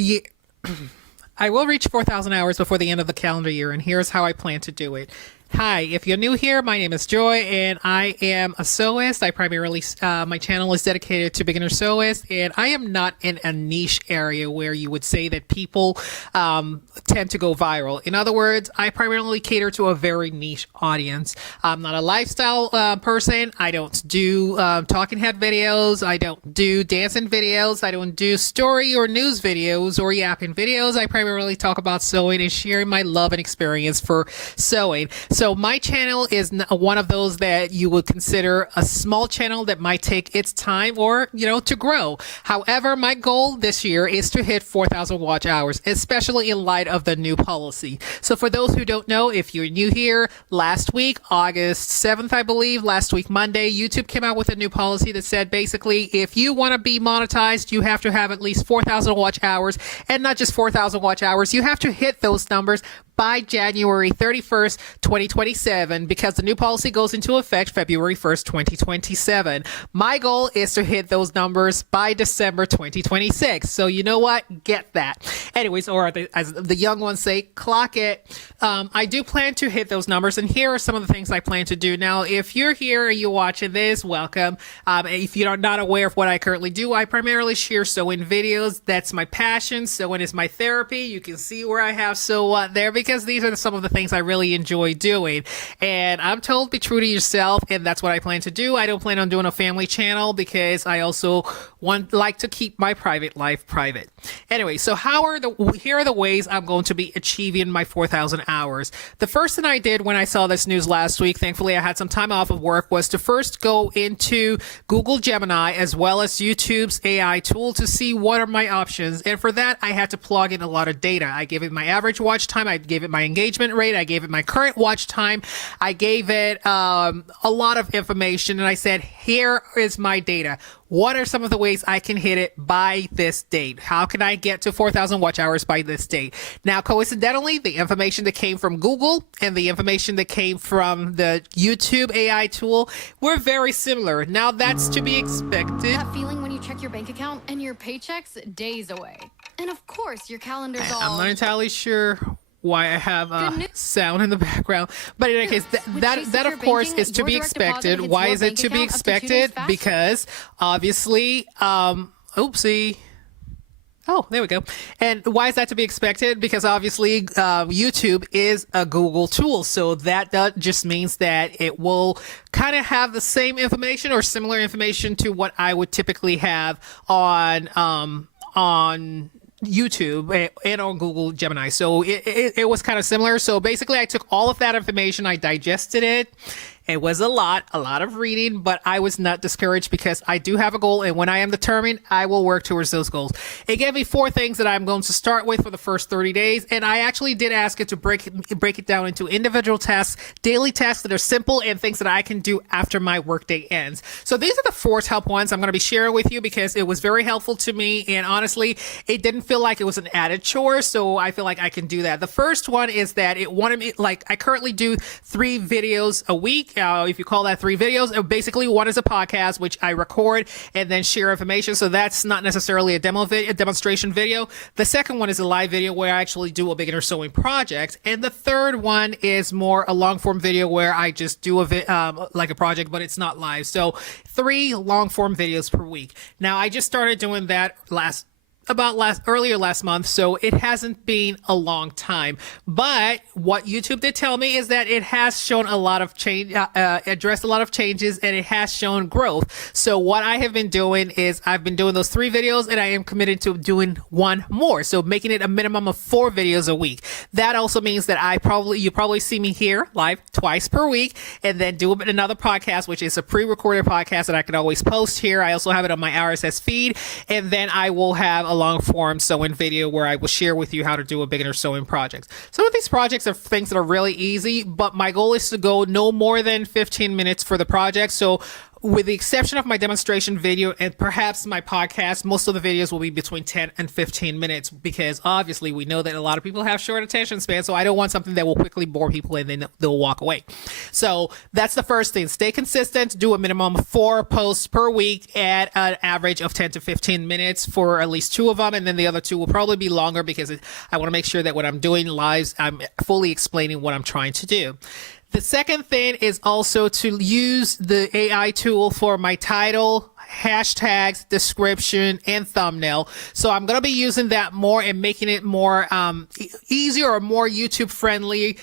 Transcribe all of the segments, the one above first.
Yeah, I will reach 4,000 hours before the end of the calendar year, and here's how I plan to do it. Hi, if you're new here, my name is Joy, and I am a sewist. I primarily, my channel is dedicated to beginner sewists, and I am not in a niche area where you would say that people tend to go viral. In other words, I primarily cater to a very niche audience. I'm not a lifestyle person. I don't do talking head videos. I don't do dancing videos. I don't do story or news videos or yapping videos. I primarily talk about sewing and sharing my love and experience for sewing. So my channel is one of those that you would consider a small channel that might take its time or, to grow. However, my goal this year is to hit 4,000 watch hours, especially in light of the new policy. So for those who don't know, if you're new here, last week, August 7th, I believe, last week, Monday, YouTube came out with a new policy that said basically if you want to be monetized, you have to have at least 4,000 watch hours, and not just 4,000 watch hours, you have to hit those numbers by January 31st, 2027, because the new policy goes into effect February 1st, 2027. My goal is to hit those numbers by December 2026. So you know what? Get that. Anyways, or as the young ones say, clock it. I do plan to hit those numbers, and here are some of the things I plan to do. Now, if you're here and you're watching this, welcome. If you're not aware of what I currently do, I primarily share sewing videos. That's my passion. Sewing is my therapy. You can see where I have sew what there, because these are some of the things I really enjoy doing. And I'm told be true to yourself, and that's what I plan to do. I don't plan on doing a family channel because I also like to keep my private life private. Anyway, so here are the ways I'm going to be achieving my 4,000 hours. The first thing I did when I saw this news last week, thankfully I had some time off of work, was to first go into Google Gemini as well as YouTube's AI tool to see what are my options. And for that, I had to plug in a lot of data. I gave it my average watch time. I gave it my engagement rate. I gave it my current watch time. I gave it a lot of information, and I said, here is my data. What are some of the ways I can hit it by this date? How can I get to 4,000 watch hours by this date? Now, coincidentally, the information that came from Google and the information that came from the YouTube AI tool were very similar. Now, that's to be expected. That feeling when you check your bank account and your paycheck's days away. And of course, your calendar's all... I'm not entirely sure why I have sound in the background, but in any case, that of course is to be expected. Why is it to be expected? Because obviously, oopsie. Oh, there we go. And why is that to be expected? Because obviously YouTube is a Google tool. So that just means that it will kind of have the same information or similar information to what I would typically have on YouTube and on Google Gemini. So it was kind of similar. So basically I took all of that information, I digested it. It was a lot of reading, but I was not discouraged because I do have a goal, and when I am determined, I will work towards those goals. It gave me 4 things that I'm going to start with for the first 30 days, and I actually did ask it to break it down into individual tasks, daily tasks that are simple, and things that I can do after my workday ends. So these are the 4 top ones I'm going to be sharing with you because it was very helpful to me, and honestly, it didn't feel like it was an added chore, so I feel like I can do that. The first one is that it wanted me, like I currently do 3 videos a week. If you call that 3 videos, basically one is a podcast, which I record and then share information. So that's not necessarily a demonstration video. The second one is a live video where I actually do a beginner sewing project. And the third one is more a long form video where I just do like a project, but it's not live. So 3 long form videos per week. Now I just started doing that earlier last month, so it hasn't been a long time. But what YouTube did tell me is that it has shown a lot of change, addressed a lot of changes, and it has shown growth. So what I have been doing is I've been doing those 3 videos, and I am committed to doing 1 more. So making it a minimum of 4 videos a week. That also means that you probably see me here live twice per week, and then do another podcast, which is a pre-recorded podcast that I can always post here. I also have it on my RSS feed, and then I will have a long form sewing video where I will share with you how to do a beginner sewing project. Some of these projects are things that are really easy, but my goal is to go no more than 15 minutes for the project. So with the exception of my demonstration video and perhaps my podcast, most of the videos will be between 10 and 15 minutes because obviously we know that a lot of people have short attention span. So I don't want something that will quickly bore people and then they'll walk away. So that's the first thing. Stay consistent. Do a minimum of 4 posts per week at an average of 10 to 15 minutes for at least 2 of them. And then the other 2 will probably be longer because I want to make sure that when I'm doing lives, I'm fully explaining what I'm trying to do. The second thing is also to use the AI tool for my title, hashtags, description, and thumbnail. So I'm going to be using that more and making it more easier or more YouTube friendly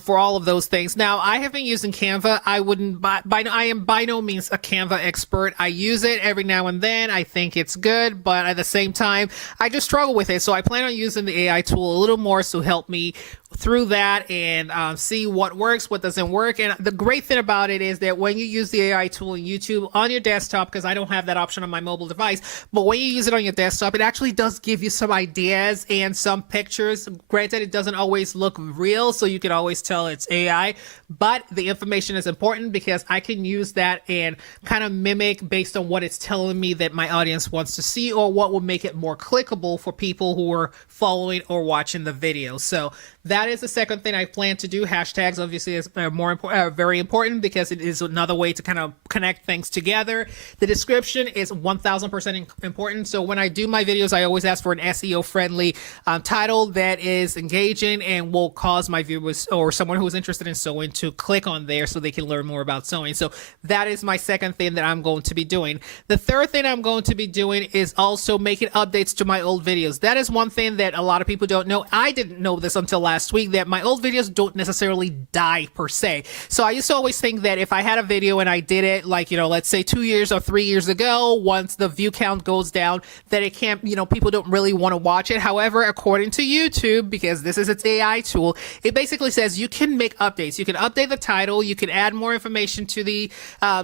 for all of those things. Now, I have been using Canva. I am by no means a Canva expert. I use it every now and then. I think it's good, but at the same time, I just struggle with it. So I plan on using the AI tool a little more to help me through that and see what works, what doesn't work. And the great thing about it is that when you use the AI tool in YouTube on your desktop, because I don't have that option on my mobile device, but when you use it on your desktop, it actually does give you some ideas and some pictures. Granted, it doesn't always look real, so you can always tell it's AI, but the information is important because I can use that and kind of mimic based on what it's telling me that my audience wants to see or what will make it more clickable for people who are following or watching the video. So that is the second thing I plan to do. Hashtags obviously is very important because it is another way to kind of connect things together. The description is 1000% important. So when I do my videos, I always ask for an SEO friendly title that is engaging and will cause my viewers or someone who is interested in sewing to click on there so they can learn more about sewing. So that is my second thing that I'm going to be doing. The third thing I'm going to be doing is also making updates to my old videos. That is one thing that a lot of people don't know. I didn't know this until last week, that my old videos don't necessarily die per se. So I used to always think that if I had a video and I did it like, let's say 2 years or 3 years ago, once the view count goes down, that it can't, people don't really want to watch it. However, according to YouTube, because this is its AI tool, it basically says you can make updates. You can update the title, you can add more information to the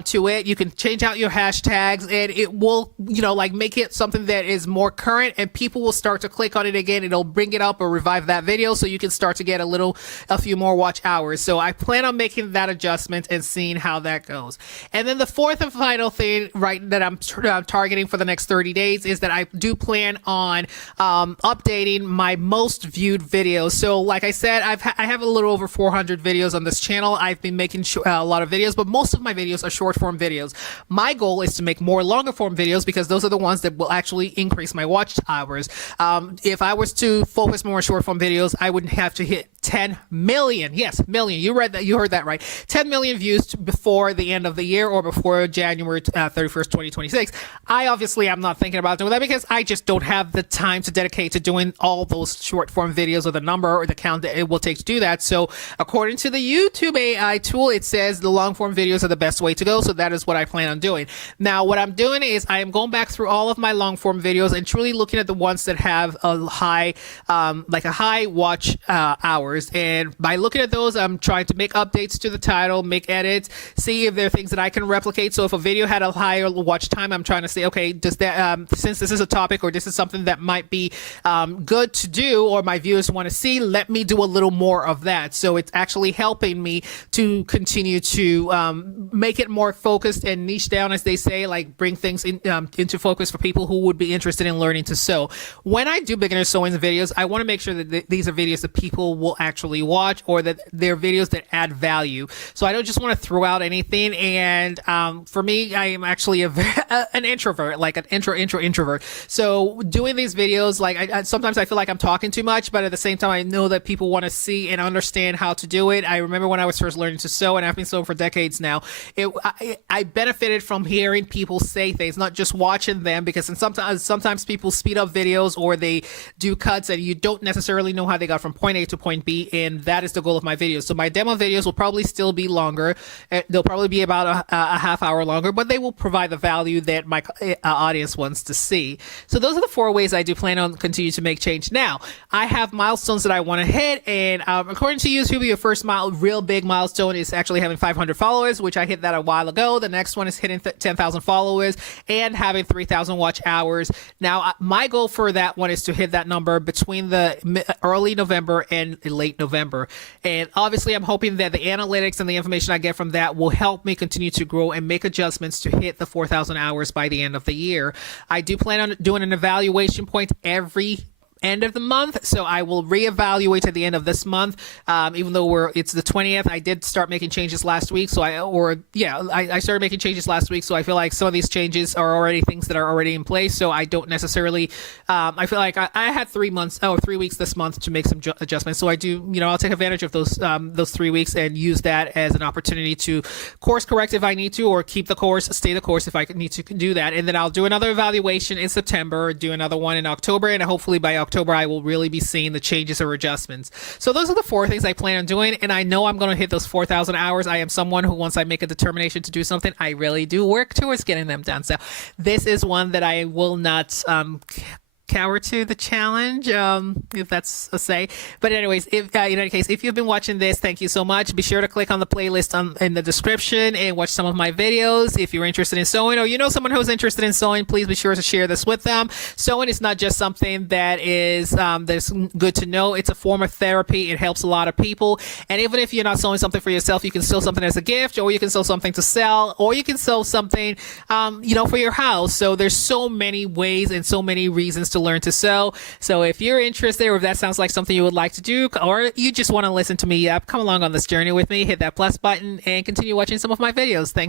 to it, you can change out your hashtags, and it will, make it something that is more current, and people will start to click on it again. It'll bring it up or revive that video, so you can start to get a few more watch hours. So I plan on making that adjustment and seeing how that goes. And then the fourth and final thing, that I'm targeting for the next 30 days is that I do plan on updating my most viewed videos. So like I said, I have a little over 400 videos on this channel. I've been making a lot of videos, but most of my videos are short form videos. My goal is to make more longer form videos because those are the ones that will actually increase my watch hours. If I was to focus more on short form videos, I would have to hit 10 million. Yes, million. You heard that right. 10 million views before the end of the year or before January 31st, 2026. I obviously am not thinking about doing that because I just don't have the time to dedicate to doing all those short form videos or the number or the count that it will take to do that. So according to the YouTube AI tool, it says the long form videos are the best way to go. So that is what I plan on doing. Now, what I'm doing is I am going back through all of my long form videos and truly looking at the ones that have a high watch hours. And by looking at those, I'm trying to make updates to the title, make edits, see if there are things that I can replicate. So if a video had a higher watch time, I'm trying to say, okay, does that since this is a topic or this is something that might be good to do or my viewers want to see, let me do a little more of that. So it's actually helping me to continue to make it more focused and niche down, as they say, like bring things into focus for people who would be interested in learning to sew. When I do beginner sewing videos, I want to make sure that these are videos that people will actually watch or that they're videos that add value. So I don't just want to throw out anything. And for me, I am actually an introvert, like an introvert. So doing these videos, like sometimes I feel like I'm talking too much, but at the same time, I know that people want to see and understand how to do it. I remember when I was first learning to sew, and I've been sewing for decades now. I benefited from hearing people say things, not just watching them, because sometimes people speed up videos or they do cuts and you don't necessarily know how they got from point A to point B, and that is the goal of my videos. So my demo videos will probably still be longer. They'll probably be about a half hour longer, but they will provide the value that my audience wants to see. So those are the 4 ways I do plan on continue to make change. Now, I have milestones that I want to hit, and according to YouTube, your first real big milestone is actually having 500 followers, which I hit that a while ago. The next one is hitting 10,000 followers and having 3,000 watch hours. Now, my goal for that one is to hit that number between the early November and late November. And obviously, I'm hoping that the analytics and the information I get from that will help me continue to grow and make adjustments to hit the 4,000 hours by the end of the year. I do plan on doing an evaluation point every end of the month, so I will reevaluate at the end of this month. Even though it's the 20th, I did start making changes last week. So I started making changes last week. So I feel like some of these changes are already things that are already in place. So I don't necessarily. I feel like I had 3 weeks this month to make some adjustments. So I do. I'll take advantage of those 3 weeks and use that as an opportunity to course correct if I need to, or keep the course, stay the course if I need to do that. And then I'll do another evaluation in September, do another one in October, and hopefully by October I will really be seeing the changes or adjustments. So those are the 4 things I plan on doing, and I know I'm going to hit those 4,000 hours. I am someone who, once I make a determination to do something, I really do work towards getting them done. So this is one that I will not cower to the challenge, if that's a say. But anyways, in any case, if you've been watching this, thank you so much. Be sure to click on the playlist in the description and watch some of my videos. If you're interested in sewing, or someone who's interested in sewing, please be sure to share this with them. Sewing is not just something that is that's good to know. It's a form of therapy. It helps a lot of people. And even if you're not sewing something for yourself, you can sew something as a gift, or you can sew something to sell, or you can sew something for your house. So there's so many ways and so many reasons to learn to sew. So if you're interested, or if that sounds like something you would like to do, or you just want to listen to me come along on this journey with me, hit that plus button and continue watching some of my videos. Thanks.